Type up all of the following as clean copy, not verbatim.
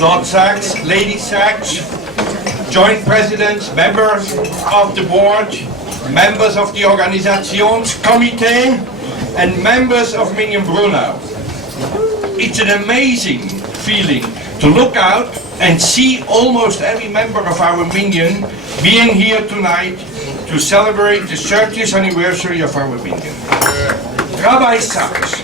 Lord Sacks, Lady Sacks, joint presidents, members of the board, members of the Organisationskomitee, and members of Minyan Brunau. It's an amazing feeling to look out and see almost every member of our Minyan being here tonight to celebrate the 30th anniversary of our Minyan. Rabbi Sacks,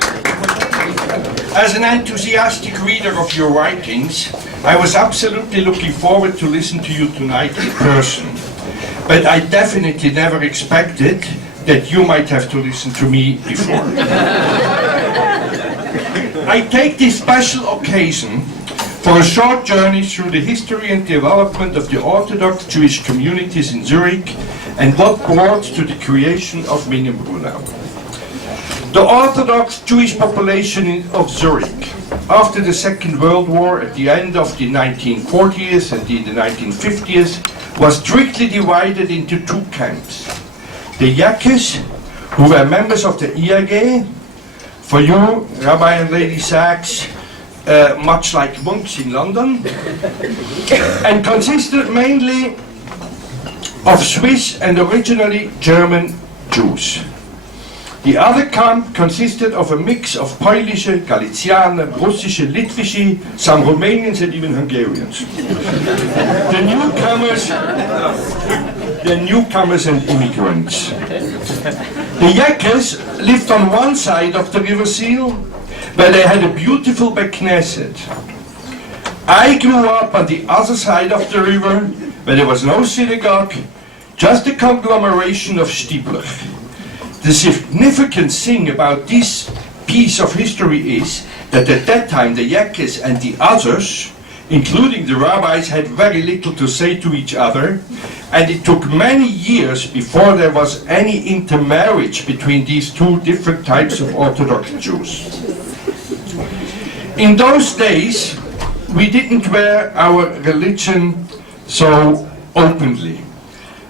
as an enthusiastic reader of your writings, I was absolutely looking forward to listen to you tonight in person. But I definitely never expected that you might have to listen to me before. I take this special occasion for a short journey through the history and development of the Orthodox Jewish communities in Zurich and what brought to the creation of Minyan Brunau. The Orthodox Jewish population of Zurich, after the Second World War at the end of the 1940s and in the 1950s, was strictly divided into two camps. The Yakis, who were members of the IAG, for you, Rabbi and Lady Sacks, much like monks in London, and consisted mainly of Swiss and originally German Jews. The other camp consisted of a mix of Polish, Galician, Russian, Litvish, some Romanians and even Hungarians. The newcomers and immigrants. The Yakers lived on one side of the River Seal, where they had a beautiful Bet Knesset. I grew up on the other side of the river, where there was no synagogue, just a conglomeration of Stiebler. The significant thing about this piece of history is that at that time the Yakis and the others, including the rabbis, had very little to say to each other, and it took many years before there was any intermarriage between these two different types of Orthodox Jews. In those days, we didn't wear our religion so openly.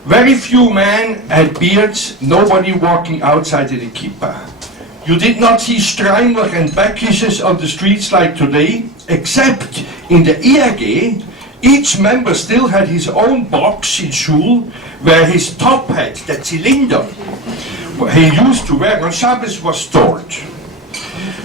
Very few men had beards, nobody walking outside in a kippah. You did not see Streimler and Beckishes on the streets like today, except in the IAG, each member still had his own box in shul, where his top hat, that cylinder, he used to wear on Shabbos, was stored.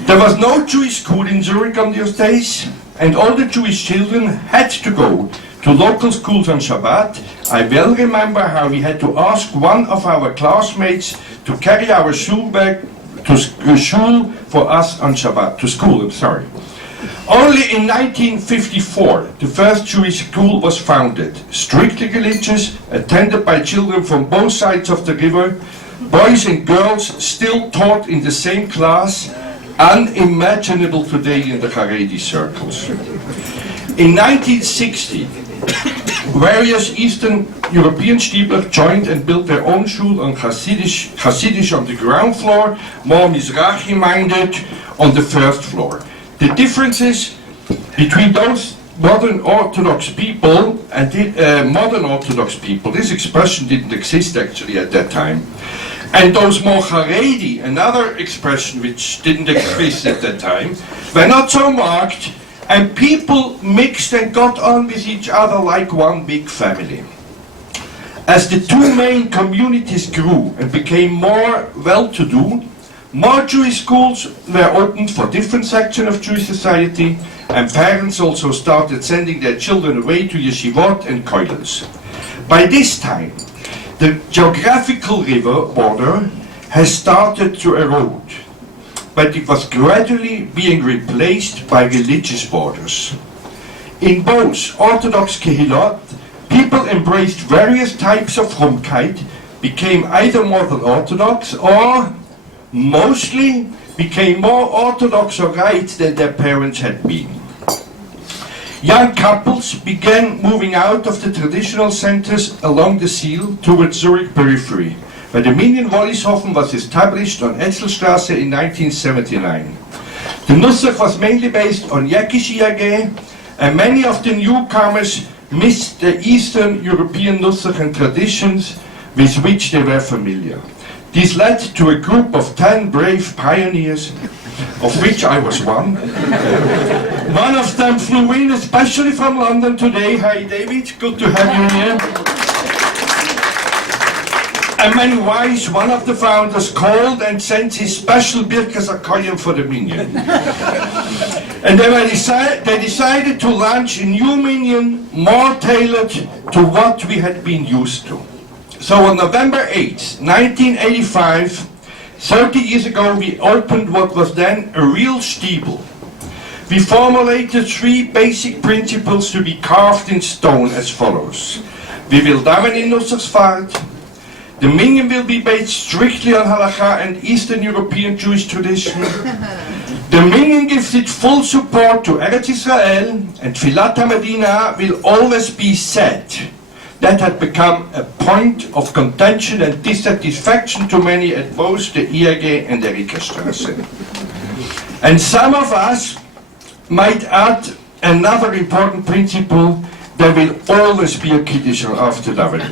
There was no Jewish school in Zurich on those days, and all the Jewish children had to go to local schools on Shabbat. I well remember how we had to ask one of our classmates to carry our shul bag to shul for us on Shabbat, to school, I'm sorry. Only in 1954, the first Jewish school was founded, strictly religious, attended by children from both sides of the river, boys and girls still taught in the same class, unimaginable today in the Haredi circles. In 1960, various Eastern European Stiebler joined and built their own shul on Hasidish on the ground floor, more Mizrahi-minded on the first floor. The differences between those modern Orthodox people and modern Orthodox people, this expression didn't exist actually at that time, and those more Haredi, another expression which didn't exist at that time, were not so marked, and people mixed and got on with each other like one big family. As the two main communities grew and became more well-to-do, more Jewish schools were opened for different sections of Jewish society, and parents also started sending their children away to yeshivot and kollels. By this time, the geographical river border has started to erode, but it was gradually being replaced by religious borders. In both Orthodox Kehilot, people embraced various types of Fromkeit, became either modern Orthodox or mostly became more Orthodox or right than their parents had been. Young couples began moving out of the traditional centers along the Seal towards Zurich periphery, where the Minyan Wollishofen was established on Etzelstrasse in 1979. The Nusach was mainly based on Yakish IAG, and many of the newcomers missed the Eastern European Nusach and traditions with which they were familiar. This led to a group of 10 brave pioneers, of which I was one. One of them flew in especially from London today. Hi David, good to have you here. And Manny Wise, one of the founders, called and sent his special Birkas Akoyim for the Minyan. And they decided to launch a new Minyan, more tailored to what we had been used to. So on November 8th, 1985, 30 years ago, we opened what was then a real steeple. We formulated 3 basic principles to be carved in stone as follows. We will daven in Nussersfahrt. The Minyan will be based strictly on Halakha and Eastern European Jewish tradition. The Minyan gives its full support to Eretz Israel, and Tfilat HaMedina will always be said. That had become a point of contention and dissatisfaction to many at both the IAG and the Rickerstrasse. And some of us might add another important principle: there will always be a Kiddush after davening.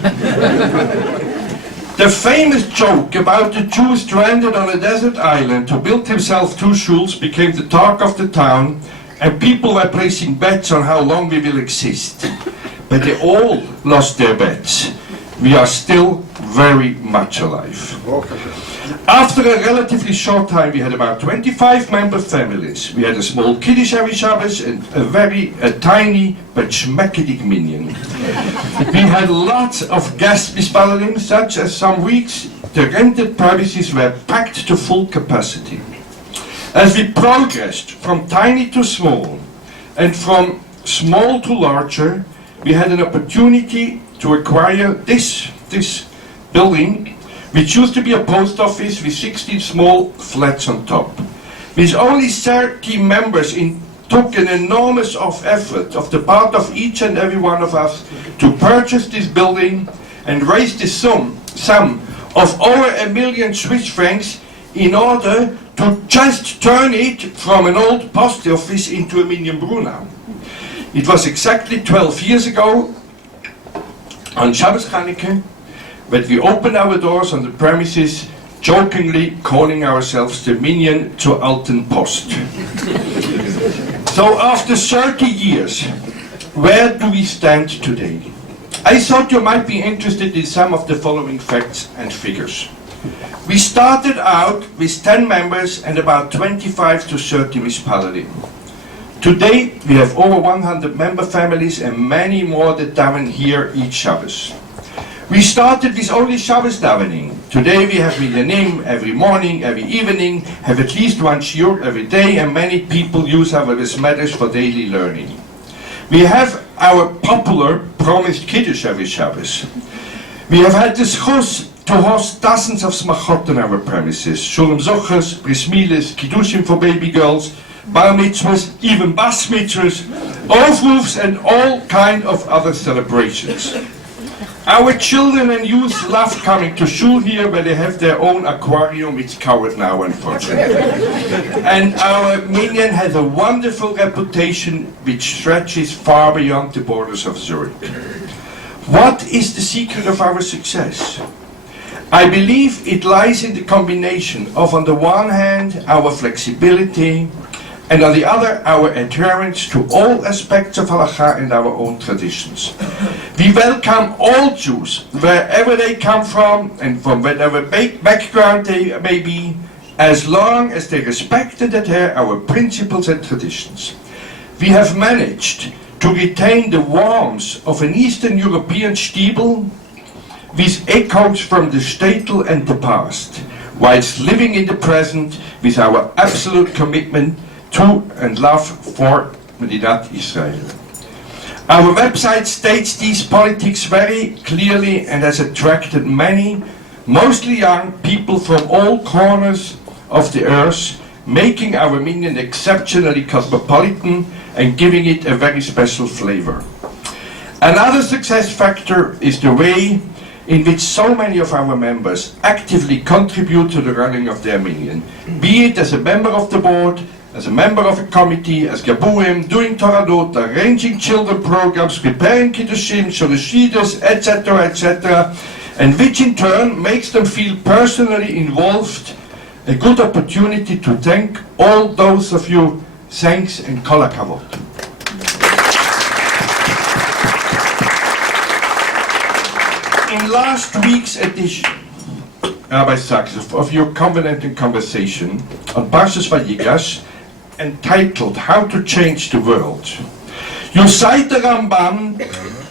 The famous joke about the Jew stranded on a desert island who built himself 2 shuls became the talk of the town, and people were placing bets on how long we will exist. But they all lost their bets. We are still very much alive. After a relatively short time, we had about 25 member families. We had a small Kiddush every Shabbos and a tiny but schmeckidig Minyan. We had lots of guest mispalalim, such as some weeks the rented premises were packed to full capacity. As we progressed from tiny to small and from small to larger, we had an opportunity to acquire this building, which used to be a post office with 16 small flats on top. With only 30 members, it took an enormous effort of the part of each and every one of us to purchase this building and raise the sum of over $1 million Swiss francs in order to just turn it from an old post office into a Minyan Brunau. It was exactly 12 years ago, on Shabat Chanuka, when we opened our doors on the premises, jokingly calling ourselves the Minyan zur Alten Post. So after 30 years, where do we stand today? I thought you might be interested in some of the following facts and figures. We started out with 10 members and about 25 to 30 mispalalim. Today, we have over 100 member families and many more that daven here each Shabbos. We started with only Shabbos davening. Today we have Minyanim every morning, every evening, have at least 1 shiur every day, and many people use our besmedrash for daily learning. We have our popular promised Kiddush every Shabbos. We have had the zchus to host dozens of smachot on our premises, Shulam Zochas, Bris Milas, Kiddushim for baby girls, bar mitzvahs, even bas mitzvahs, aufrufs, and all kind of other celebrations. Our children and youth love coming to shul here, where they have their own aquarium. It's covered now, unfortunately. And our Minyan has a wonderful reputation which stretches far beyond the borders of Zurich. What is the secret of our success? I believe it lies in the combination of, on the one hand, our flexibility, and on the other, our adherence to all aspects of halakha and our own traditions. We welcome all Jews, wherever they come from and from whatever background they may be, as long as they respect and adhere our principles and traditions. We have managed to retain the warmth of an Eastern European steeple with echoes from the shtetl and the past, whilst living in the present with our absolute commitment to and love for Medinat Israel. Our website states these politics very clearly and has attracted many, mostly young people from all corners of the earth, making our Minyan exceptionally cosmopolitan and giving it a very special flavor. Another success factor is the way in which so many of our members actively contribute to the running of their Minyan, be it as a member of the board, as a member of a committee, as Gabuim, doing Toradot, arranging children programs, preparing Kiddushim, Shoreshidos, etc., etc. and which in turn makes them feel personally involved, a good opportunity to thank all those of you. Thanks and kol hakavod. In last week's edition, Rabbi Sacks, of your Covenant and Conversation on Parshas Vayigash, entitled How to Change the World, you cite the Ramban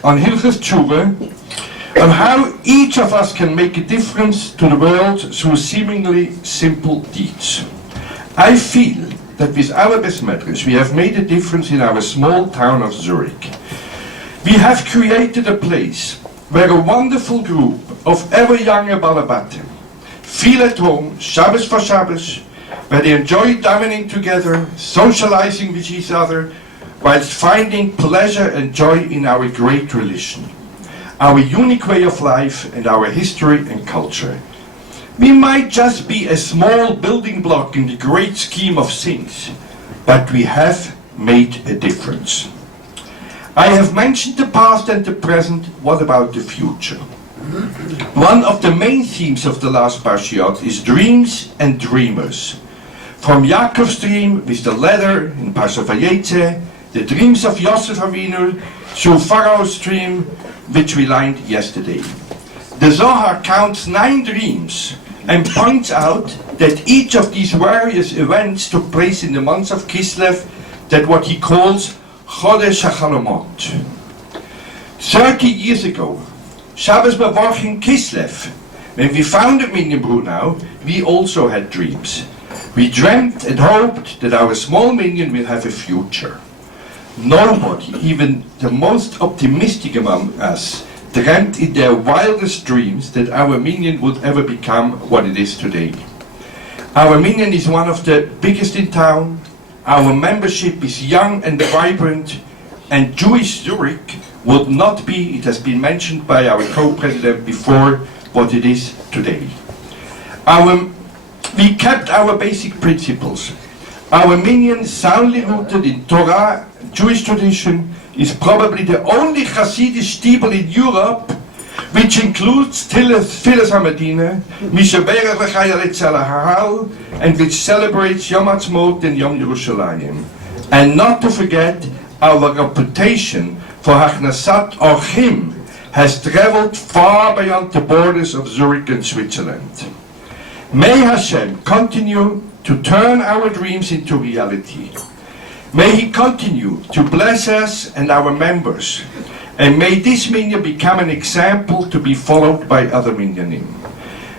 on Hilchos Tshuva on how each of us can make a difference to the world through seemingly simple deeds. I feel that with our Bes Medrash we have made a difference in our small town of Zurich. We have created a place where a wonderful group of ever younger Balabatim feel at home, Shabbos for Shabbos, where they enjoy davening together, socializing with each other, whilst finding pleasure and joy in our great religion, our unique way of life and our history and culture. We might just be a small building block in the great scheme of things, but we have made a difference. I have mentioned the past and the present. What about the future? One of the main themes of the last Parshiot is dreams and dreamers. From Yaakov's dream with the ladder in Parshat Vayetze, the dreams of Yosef Avinu, through Pharaoh's dream, which we learned yesterday. The Zohar counts 9 dreams and points out that each of these various events took place in the month of Kislev, that what he calls Chodesh HaChalomot. 30 years ago, Shabbos Bevorchim Kislev, when we founded Minyan Brunau, we also had dreams. We dreamt and hoped that our small minyan will have a future. Nobody, even the most optimistic among us, dreamt in their wildest dreams that our minyan would ever become what it is today. Our minyan is one of the biggest in town. Our membership is young and vibrant, and Jewish Zurich would not be, it has been mentioned by our co-president before, what it is today. We kept our basic principles. Our minyan, soundly rooted in Torah, Jewish tradition, is probably the only Hasidic steeple in Europe which includes Tfilas HaMedina, Mishaberach L'Chayalei Tzala Hahal, and which celebrates Yom Ha'atzmaut and Yom Yerushalayim. And not to forget, our reputation for Hachnasat Orchim has traveled far beyond the borders of Zurich and Switzerland. May Hashem continue to turn our dreams into reality. May He continue to bless us and our members, and may this minyan become an example to be followed by other minyanim.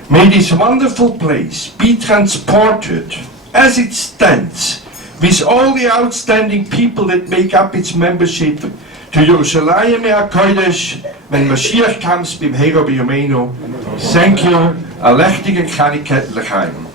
May this wonderful place be transported as it stands, with all the outstanding people that make up its membership, to Yerushalayim HaKodesh, when Mashiach comes b'mheira b'yameinu. Thank you. Alechtig and Chanukah l'chaim.